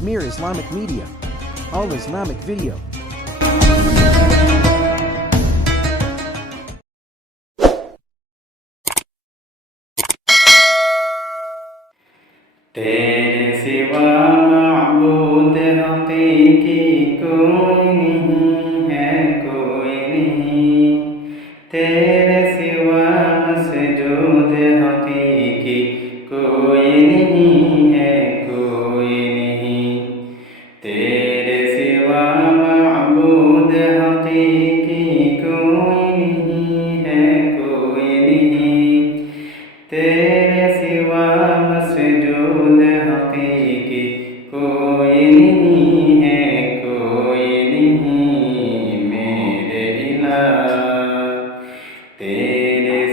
Mir Islamic Media, all Islamic video.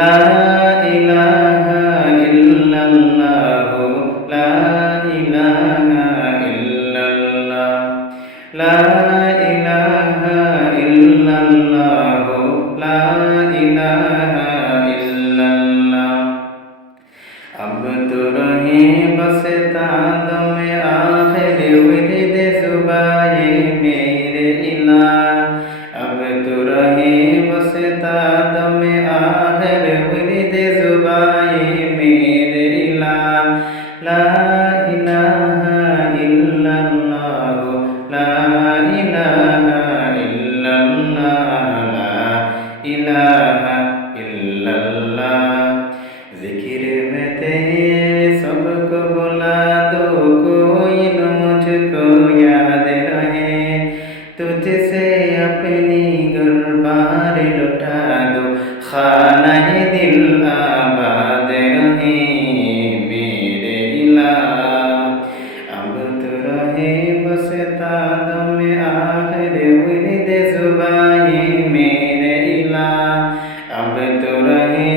හගන්නලහිල இல்ல ලനහ இல்லලා இനහ අතුරහි වසතාදමහෙවෙද සබയදഅ තුරහිവසතාදම कोई न मुझको याद रहे तुझसे अपनी गुलबार लुटा दो खाना ही दिल आबाद रहे मेरे अब तो रहे बस तादों में आखिर उन दे जुबाई मेरे अब तो रहे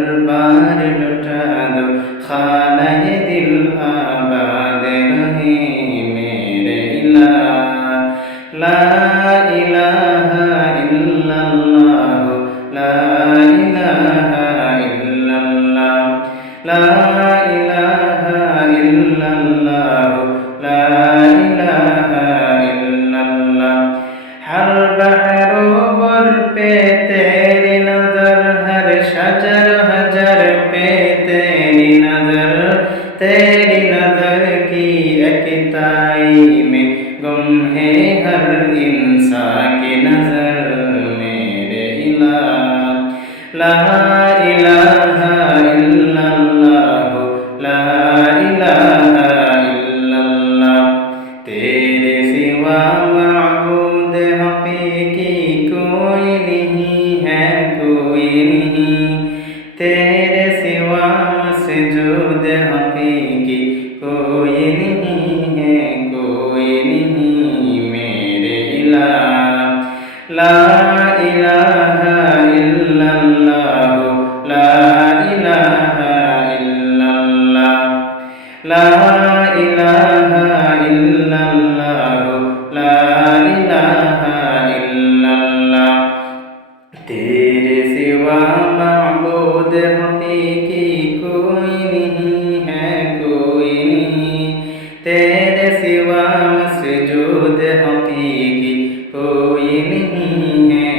तेरी नजर की अकिताई में गुम है हर इंसान की नजर मेरे इला की لا إله إلا الله لا إله إلا الله تیرے سوا معبود حقیقی کوئی نہیں ہے کوئی نہیں تیرے سوا مسجود حقیقی کوئی نہیں ہے